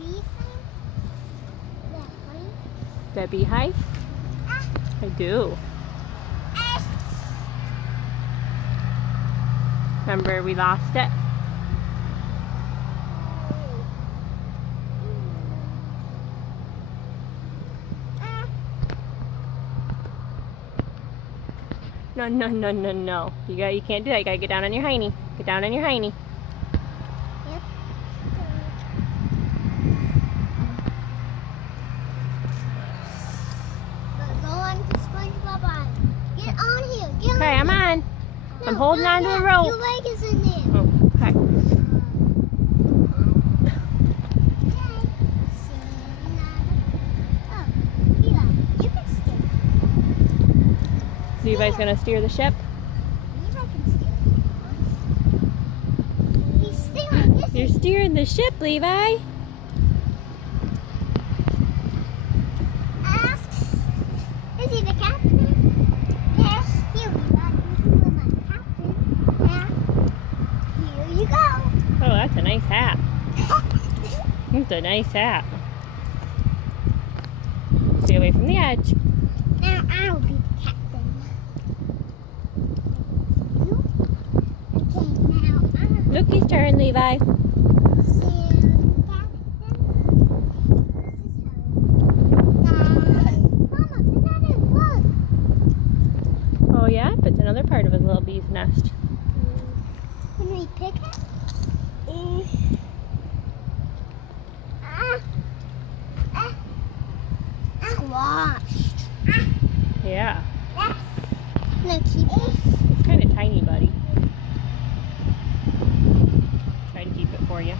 beehive? The honey? The beehive? I do. Remember we lost it? No, no, no, no, no. You can't do that. You gotta get down on your hiney. Get down on your hiney. Yep. But go on to SpongeBob Island. Get on here. Get Okay, I'm on. No, I'm holding on to the Your rope. leg is in there. Oh, okay. Oh, Eli, you can steer. Levi's gonna steer the ship. Levi can steer. He's steering. This You're is steering the ship, Levi. asks. Is he the captain? Yes. Here, Levi. You are my captain. Yeah. Here you go. Oh, that's a nice hat. That's a nice hat. Stay away from the edge. Now I'll be the captain. You? Okay, now I'm Lookie's turn, Levi. the captain. This is how. Mama, another look. Oh yeah, it's another part of his little bee's nest. Can we pick it? Squashed. Yeah, Now keep it. it's kind of tiny, buddy. Try to keep it for you.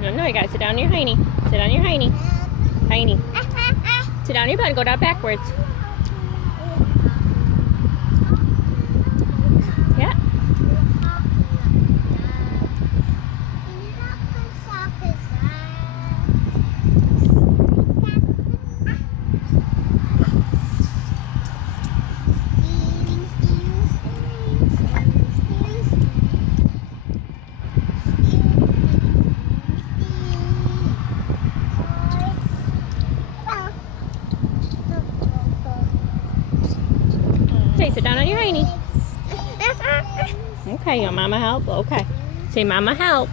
No, you gotta sit down on your hiney. Sit on your hiney. Hiney. Sit down on your butt and go down backwards. Yeah. Okay, sit down on your hiney. Okay, your mama help? Okay. Say mama help.